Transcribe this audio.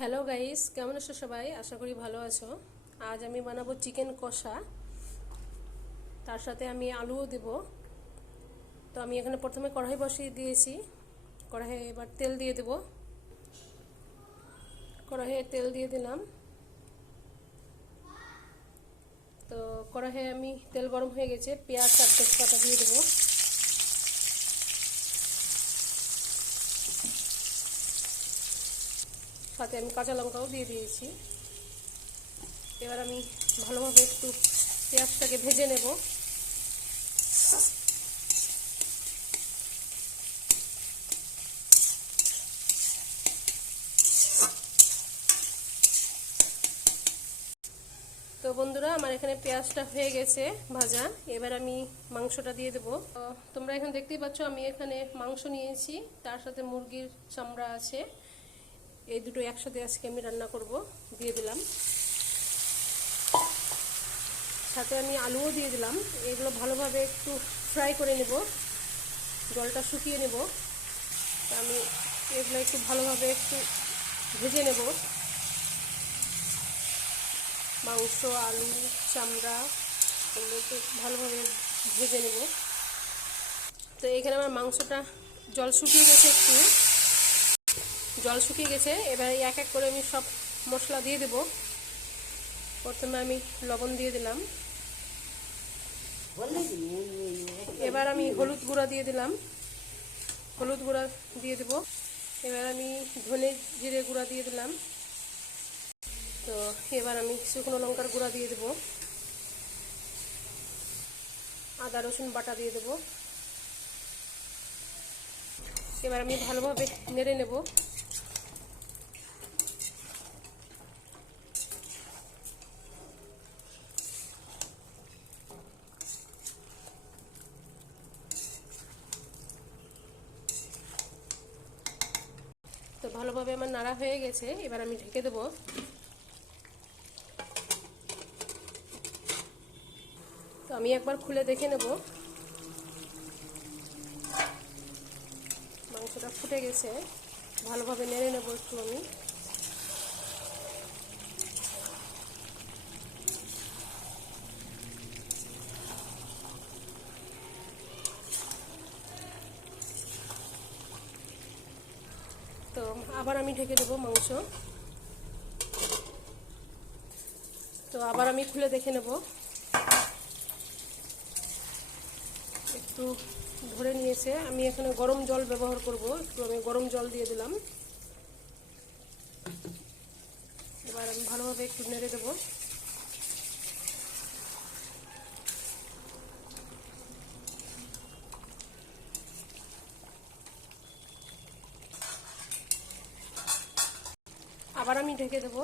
Hello guys, কেমন আছো সবাই? আশা করি ভালো আছো। আজ আমি বানাবো চিকেন কষা, তার সাথে আমি আলুও দেব। তো আমি এখানে প্রথমে কড়াই বসিয়ে দিয়েছি। কড়াইয়ে এবার তেল দিয়ে দেব। কড়াইয়ে তেল দিয়ে দিলাম। তো কড়াইয়ে আমি তেল গরম হয়ে গেছে, পেঁয়াজ আর তেজপাতা দিয়ে দেবো। সাথে আমি কাঁচা লঙ্কাও দিয়ে দিয়েছি। এবার আমি ভালোভাবে একটু পেঁয়াজটাকে ভেজে নেব। তো বন্ধুরা, আমার এখানে পেঁয়াজটা হয়ে গেছে ভাজা। এবার আমি মাংসটা দিয়ে দেবো। তোমরা এখানে দেখতেই পাচ্ছ, আমি এখানে মাংস নিয়েছি, তার সাথে মুরগির চামড়া আছে। এই দুটো একসাথে আজকে আমি রান্না করব। দিয়ে দিলাম। সাথে আমি আলুও দিয়ে দিলাম। এগুলো ভালোভাবে একটু ফ্রাই করে নেব, জলটা শুকিয়ে নেব। আমি এগুলো একটু ভালোভাবে একটু ভেজে নেব। মাংস, আলু, চামড়া এগুলো একটু ভালোভাবে ভেজে নেব। তো এখানে আমার মাংসটা জল শুকিয়ে গেছে, একটু জল শুকিয়ে গেছে। এবার এক এক করে আমি সব মশলা দিয়ে দেব। প্রথমে আমি লবণ দিয়ে দিলাম। এবার আমি হলুদ গুঁড়া দিয়ে দিলাম। হলুদ গুঁড়া দিয়ে দেব। এবার আমি ধনে জিরে গুঁড়া দিয়ে দিলাম। তো এবার আমি শুকনো লঙ্কার গুঁড়া দিয়ে দেব। আদা রসুন বাটা দিয়ে দেব। এবার আমি ভালোভাবে নেড়ে নেব। তো ভালোভাবে আমার নাড়া হয়ে গেছে। এবার আমি ঢেকে দেব। তো আমি একবার খুলে দেখে নেব। মাংসটা ফুটে গেছে। ভালোভাবে নেড়ে নেব একটু আমি। তো আবার আমি ঢেকে দেবো মাংস। তো আবার আমি খুলে দেখে নেব। একটু ধরে নিয়েছে। আমি এখানে গরম জল ব্যবহার করব। একটু আমি গরম জল দিয়ে দিলাম। এবার আমি ভালোভাবে একটু নেড়ে দেবো। আবার আমি ঢেকে দেবো।